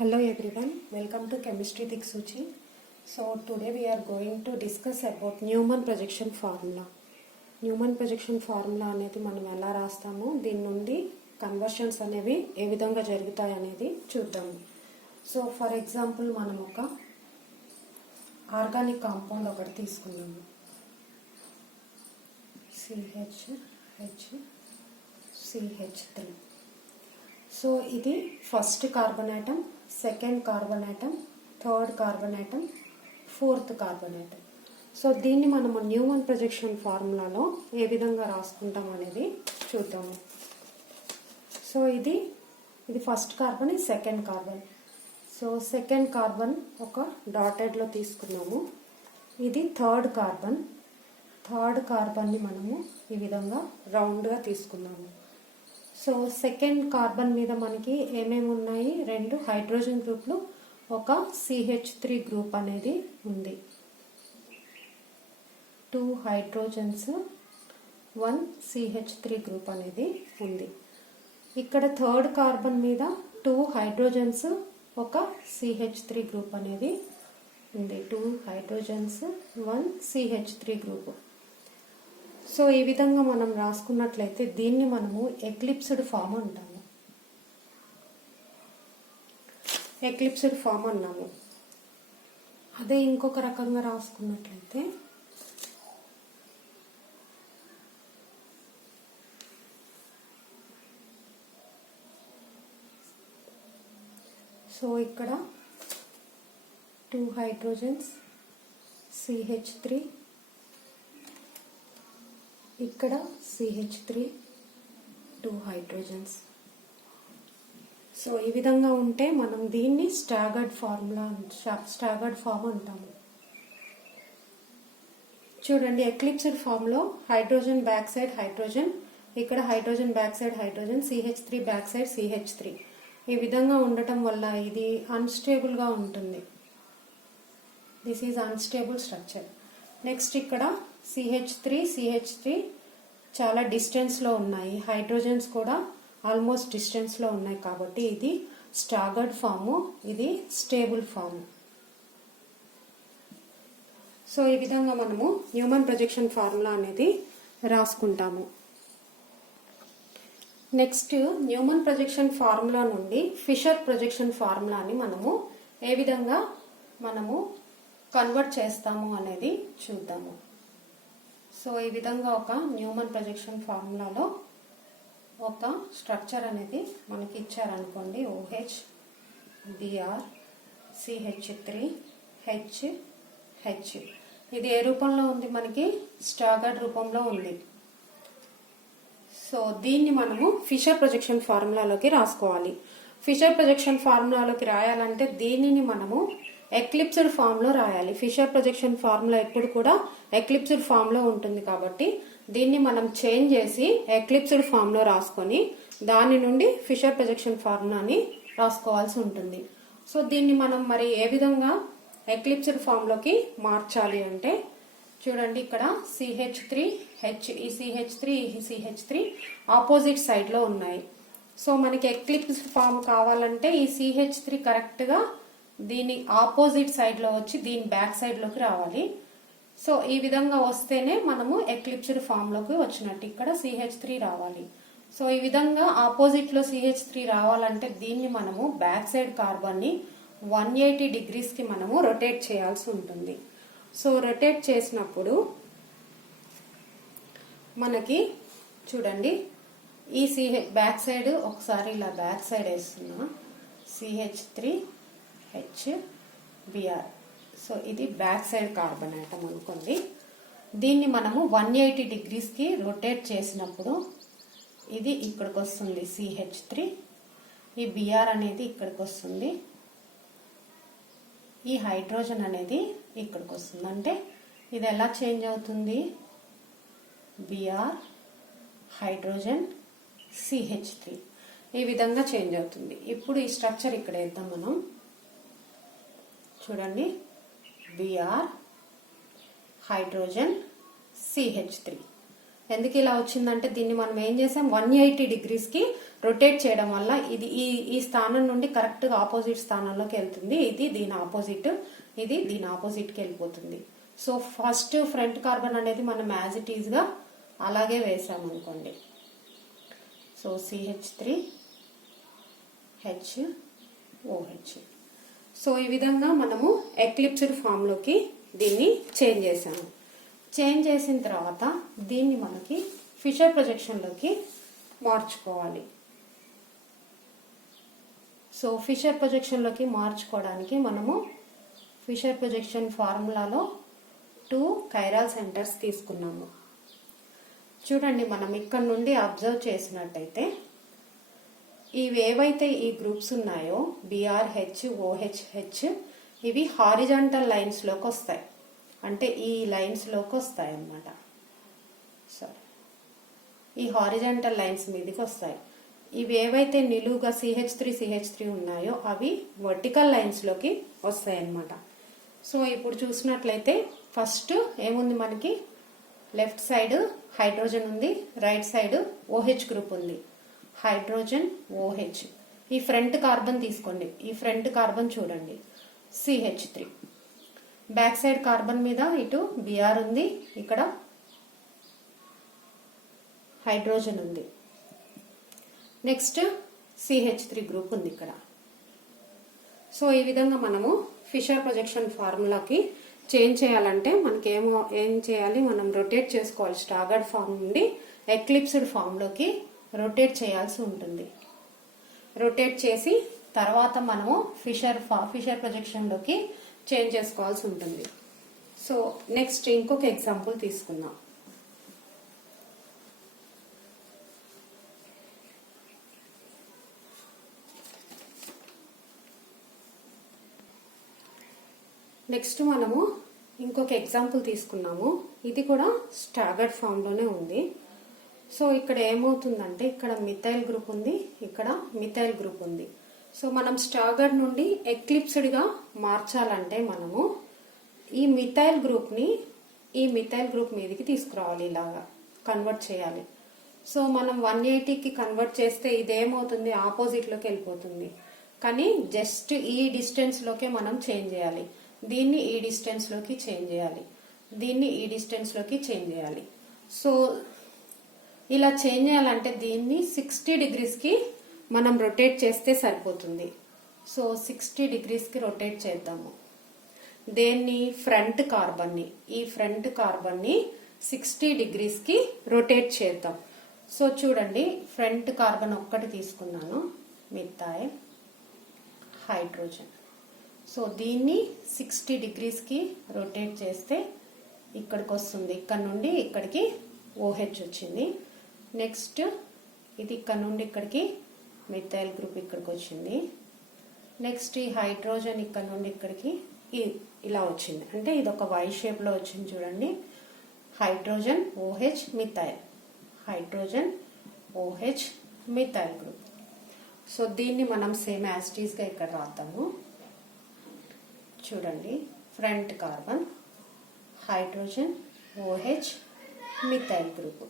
Hello everyone, welcome to Chemistry Diksuchi. So today we are going to discuss about Newman projection formula. Newman projection formula అనేది మనం ఎలా రాస్తామో దీని నుండి conversions అనేవి ఏ విధంగా జరుగుతాయి అనేది చూద్దాము. సో ఫర్ ఎగ్జాంపుల్ మనం ఒక ఆర్గానిక్ కాంపౌండ్ ఒకటి తీసుకున్నాము. CH3. సో ఇది first carbon atom, second carbon atom, third carbon atom, fourth carbon atom. So దీన్ని మనము న్యూమన్ ప్రొజెక్షన్ ఫార్ములాలో ఏ విధంగా రాసుకుంటాం అనేది చూద్దాము. సో ఇది ఫస్ట్ కార్బన్, ఇది second carbon. So second carbon ఒక డాటెడ్లో తీసుకున్నాము. ఇది థర్డ్ కార్బన్ని మనము ఈ విధంగా రౌండ్గా తీసుకున్నాము. సో సెకండ్ కార్బన్ మీద మనకి ఏమేమి ఉన్నాయి? 2 హైడ్రోజన్ గ్రూప్లు, ఒక CH3 గ్రూప్ అనేది ఉంది. 2 హైడ్రోజన్స్, 1 CH3 గ్రూప్ అనేది ఉంది. ఇక్కడ థర్డ్ కార్బన్ మీద 2 హైడ్రోజన్స్, ఒక CH3 గ్రూప్ అనేది ఉంది. 2 హైడ్రోజన్స్, 1 CH3 గ్రూప్. సో ఈ విధంగా మనం రాసుకున్నట్లయితే దీన్ని మనము ఎక్లిప్స్డ్ ఫామ్ అంటాము. ఎక్లిప్స్డ్ ఫామ్ అన్నాము. అదే ఇంకొక రకంగా రాసుకున్నట్లయితే సో ఇక్కడ 2 హైడ్రోజన్స్, CH3, ఇక్కడ CH3, 2 హైడ్రోజన్స్. సో ఈ విధంగా ఉంటే మనం దీన్ని స్టాగర్డ్ ఫామ్ అంటాము. చూడండి, ఎక్లిప్స్డ్ ఫామ్లో హైడ్రోజన్ బ్యాక్ సైడ్ హైడ్రోజన్, ఇక్కడ hydrogen back side hydrogen, CH3 back side CH3. ఈ విధంగా ఉండటం వల్ల ఇది అన్స్టేబుల్గా ఉంటుంది. This is unstable structure. Next ఇక్కడ CH3 చాలా డిస్టెన్స్లో ఉన్నాయి, హైడ్రోజన్స్ కూడా ఆల్మోస్ట్ డిస్టెన్స్లో ఉన్నాయి. కాబట్టి ఇది స్టాగర్డ్ ఫాము, ఇది స్టేబుల్ ఫాము. సో ఈ విధంగా మనము న్యూమన్ ప్రొజెక్షన్ ఫార్ములా అనేది రాసుకుంటాము. నెక్స్ట్ న్యూమన్ ప్రొజెక్షన్ ఫార్ములా నుండి ఫిషర్ ప్రొజెక్షన్ ఫార్ములాని మనము ఏ విధంగా మనము కన్వర్ట్ చేస్తాము అనేది చూద్దాము. సో ఈ విధంగా ఒక న్యూమన్ ప్రొజెక్షన్ ఫార్ములాలో ఒక స్ట్రక్చర్ అనేది మనకి ఇచ్చారనుకోండి. OH, Br, CH3, H. ఇది ఏ రూపంలో ఉంది? మనకి స్టాగర్డ్ రూపంలో ఉంది. సో దీన్ని మనము ఫిషర్ ప్రొజెక్షన్ ఫార్ములాలోకి రాసుకోవాలి. ఫిషర్ ప్రొజెక్షన్ ఫార్ములాలోకి రాయాలంటే దీనిని మనము ఎక్లిప్స్డ్ ఫామ్ లో రాయాలి. ఫిషర్ ప్రొజెక్షన్ ఫార్ములా ఎప్పుడు కూడా ఎక్లిప్స్డ్ ఫామ్ లో ఉంటుంది కాబట్టి దీన్ని మనం చేంజ్ చేసి ఎక్లిప్స్డ్ ఫామ్ లో రాసుకొని దాని నుండి ఫిషర్ ప్రొజెక్షన్ ఫార్ములాని రాసుకోవాల్సి ఉంటుంది. సో దీన్ని మనం మరి ఏ విధంగా ఎక్లిప్స్డ్ ఫామ్ లోకి మార్చాలి అంటే చూడండి, ఇక్కడ CH3, H, ఈ CH3 ఆపోజిట్ సైడ్ లో ఉన్నాయి. సో మనకి ఎక్లిప్స్డ్ ఫామ్ కావాలంటే ఈ CH3 కరెక్ట్ గా దీని ఆపోజిట్ సైడ్ లో వచ్చి దీని బ్యాక్ సైడ్ లోకి రావాలి. సో ఈ విధంగా వస్తేనే మనము ఎక్లిప్స్డ్ ఫామ్ లోకి వచ్చినట్టు. ఇక్కడ CH3 రావాలి. సో ఈ విధంగా ఆపోజిట్ లో CH3 రావాలంటే దీన్ని మనము బ్యాక్ సైడ్ కార్బన్ ని 180 డిగ్రీస్ కి మనము రొటేట్ చేయాల్సి ఉంటుంది. సో రొటేట్ చేసినప్పుడు మనకి చూడండి, ఈ బ్యాక్ సైడ్ ఒకసారి ఇలా బ్యాక్ సైడ్ వేస్తున్నా, CH3, H, Br. సో ఇది బ్యాక్ సైడ్ కార్బన్ ఆటమ్ అనుకోండి. దీన్ని మనము 180 డిగ్రీస్ కి రొటేట్ చేసినప్పుడు ఇది ఇక్కడికి వస్తుంది CH3, ఈ Br అనేది ఇక్కడికి వస్తుంది, ఈ హైడ్రోజన్ అనేది ఇక్కడికి వస్తుంది. అంటే ఇది ఎలా చేంజ్ అవుతుంది? Br, హైడ్రోజన్, CH3 ఈ విధంగా చేంజ్ అవుతుంది. ఇప్పుడు ఈ స్ట్రక్చర్ ఇక్కడ వేద్దాం మనం. చూడండి, Br, హైడ్రోజన్, CH3 ఎందుకు ఇలా వచ్చిందంటే దీన్ని మనం ఏం చేసాం 180 డిగ్రీస్కి రొటేట్ చేయడం వల్ల ఇది ఈ స్థానం నుండి కరెక్ట్గా ఆపోజిట్ స్థానంలోకి వెళ్తుంది. ఇది దీని ఆపోజిట్, ఇది దీని ఆపోజిట్కి వెళ్ళిపోతుంది. సో ఫస్ట్ ఫ్రంట్ కార్బన్ అనేది మనం యాజ్ ఇట్ ఈజ్గా అలాగే వేసాం అనుకోండి. So CH3HOH. సో ఈ విధంగా మనము ఎక్లిప్స్డ్ ఫామ్లోకి దీన్ని చేంజ్ చేసాము. చేంజ్ చేసిన తర్వాత దీన్ని మనకి ఫిషర్ ప్రొజెక్షన్లోకి మార్చుకోవాలి. సో ఫిషర్ ప్రొజెక్షన్లోకి మార్చుకోవడానికి మనము ఫిషర్ ప్రొజెక్షన్ ఫార్ములాలో 2 కైరాల్ సెంటర్స్ తీసుకున్నాము. చూడండి, మనం ఇక్కడ నుండి అబ్జర్వ్ చేసినట్టయితే ఏవైతే ఈ గ్రూప్స్ ఉన్నాయో BRH, OHH, ఇవి హారిజాంటల్ లైన్స్లోకి వస్తాయి. అంటే ఈ లైన్స్లోకి వస్తాయి అన్నమాట. సారీ, ఈ హారిజాంటల్ లైన్స్ మీదకి వస్తాయి. ఇవి ఏవైతే నిలువుగా CH3 ఉన్నాయో అవి వర్టికల్ లైన్స్లోకి వస్తాయి అన్నమాట. సో ఇప్పుడు చూసినట్లయితే ఫస్ట్ ఏముంది, మనకి లెఫ్ట్ సైడ్ హైడ్రోజన్ ఉంది, రైట్ సైడ్ OH గ్రూప్ ఉంది. Hydrogen, OH. ఈ ఫ్రంట్ కార్బన్ తీసుకోండి. ఈ ఫ్రంట్ కార్బన్ చూడండి, CH3. బ్యాక్ సైడ్ కార్బన్ మీద ఇటు Br ఉంది, ఇక్కడ హైడ్రోజన్ ఉంది. నెక్స్ట్ CH3 గ్రూప్ ఉంది ఇక్కడ. సో ఈ విధంగా మనము ఫిషర్ ప్రొజెక్షన్ ఫార్ములాకి చేంజ్ చేయాలంటే మనకి ఏం చేయాలి, మనం రొటేట్ చేసుకోవాలి. స్టాగర్డ్ ఫామ్ నుండి ఎక్లిప్స్డ్ ఫామ్లోకి రొటేట్ చేయాల్సి ఉంటుంది. రొటేట్ చేసి తర్వాత మనము ఫిషర్ ప్రొజెక్షన్లోకి చేంజ్ చేసుకోవాల్సి ఉంటుంది. సో నెక్స్ట్ ఇంకొక ఎగ్జాంపుల్ తీసుకుందాం. నెక్స్ట్ మనము ఇంకొక ఎగ్జాంపుల్ తీసుకున్నాము. ఇది కూడా స్టాగర్డ్ ఫామ్లోనే ఉంది. సో ఇక్కడ ఏమవుతుందంటే ఇక్కడ మిథైల్ గ్రూప్ ఉంది, ఇక్కడ మిథైల్ గ్రూప్ ఉంది. సో మనం స్టాగర్డ్ నుండి ఎక్లిప్స్డ్గా మార్చాలంటే మనము ఈ మిథైల్ గ్రూప్ని ఈ మిథైల్ గ్రూప్ మీదకి తీసుకురావాలి, ఇలాగా కన్వర్ట్ చేయాలి. సో మనం 180కి కన్వర్ట్ చేస్తే ఇదేమవుతుంది, ఆపోజిట్లోకి వెళ్ళిపోతుంది. కానీ జస్ట్ ఈ డిస్టెన్స్లోకే మనం చేంజ్ చేయాలి. దీన్ని ఈ డిస్టెన్స్లోకి చేంజ్ చేయాలి, దీన్ని ఈ డిస్టెన్స్లోకి చేంజ్ చేయాలి. సో ఇలా చేంజ్ చేయాలంటే దీన్ని 60 డిగ్రీస్కి మనం రొటేట్ చేస్తే సరిపోతుంది. సో 60 డిగ్రీస్కి రొటేట్ చేద్దాము. దేన్ని, ఫ్రంట్ కార్బన్ని. ఈ ఫ్రంట్ కార్బన్ని 60 డిగ్రీస్కి రొటేట్ చేద్దాం. సో చూడండి, ఫ్రంట్ కార్బన్ ఒక్కటి తీసుకున్నాను, మిథైల్, హైడ్రోజన్. సో దీన్ని 60 డిగ్రీస్కి రొటేట్ చేస్తే ఇక్కడికి వస్తుంది. ఇక్కడ నుండి ఇక్కడికి OH వచ్చింది. నెక్స్ట్ ఇది ఇక్కడ నుండి ఇక్కడికి మిథైల్ గ్రూప్ ఇక్కడికి వచ్చింది. నెక్స్ట్ ఈ హైడ్రోజన్ ఇక్కడ నుండి ఇక్కడికి ఇలా వచ్చింది. అంటే ఇది ఒక వై షేప్లో వచ్చింది చూడండి. Hydrogen, OH, methyl, hydrogen, OH, methyl group. So దీన్ని మనం సేమ్ యాజ్ ఇట్ ఈస్గా ఇక్కడ రాద్దాము. చూడండి, front carbon, hydrogen, OH, methyl group.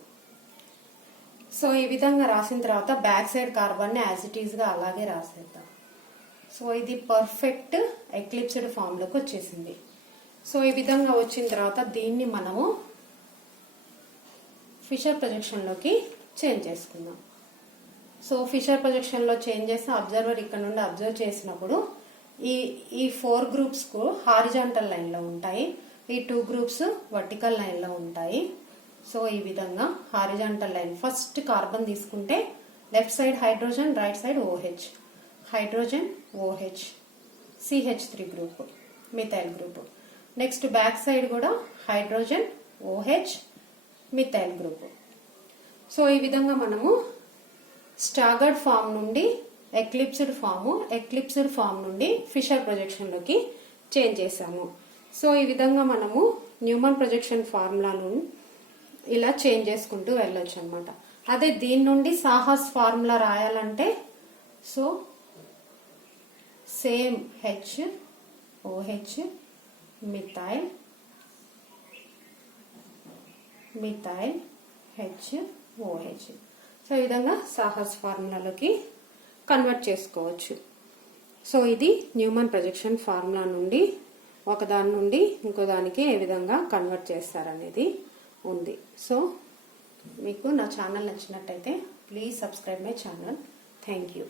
So ఈ విధంగా రాసిన తర్వాత బ్యాక్ సైడ్ కార్బన్ని యాజ్ ఇట్ ఈస్గా అలాగే రాసేద్దాం. సో ఇది పర్ఫెక్ట్ ఎక్లిప్స్డ్ ఫామ్లోకి వచ్చేసింది. సో ఈ విధంగా వచ్చిన తర్వాత దీన్ని మనము ఫిషర్ ప్రొజెక్షన్లోకి చేంజ్ చేసుకుందాం. సో ఫిషర్ ప్రొజెక్షన్లో చేంజ్ చేస్తే అబ్జర్వర్ ఇక్కడ నుండి అబ్జర్వ్ చేసినప్పుడు ఈ 4 గ్రూప్స్ హారిజాంటల్ లైన్లో ఉంటాయి, ఈ 2 గ్రూప్స్ వర్టికల్ లైన్లో ఉంటాయి. సో ఈ విధంగా హారిజాంటల్ లైన్. ఫస్ట్ కార్బన్ తీసుకుంటే left side hydrogen, right side OH. Hydrogen, OH, CH3 group, methyl group. Next back side కూడా hydrogen, OH, methyl group. So ఈ విధంగా మనము స్టాగర్డ్ ఫామ్ నుండి ఎక్లిప్స్డ్ ఫామ్ నుండి ఫిషర్ ప్రొజెక్షన్లోకి చేంజ్ చేసాము. సో ఈ విధంగా మనము న్యూమన్ ప్రొజెక్షన్ ఫార్ములాను ఇలా చేంజ్ చేసుకుంటూ వెళ్ళొచ్చు అనమాట. అదే దీని నుండి సాహస్ ఫార్ములా రాయాలంటే so same OH, methyl, HOH. So ఈ విధంగా సాహస్ ఫార్ములాలోకి కన్వర్ట్ చేసుకోవచ్చు. సో ఇది న్యూమన్ ప్రొజెక్షన్ ఫార్ములా నుండి ఒకదాని నుండి ఇంకో దానికి ఏ విధంగా కన్వర్ట్ చేస్తారనేది ఉంది. సో మీకు నా ఛానల్ నచ్చినట్టయితే please subscribe my channel. Thank you.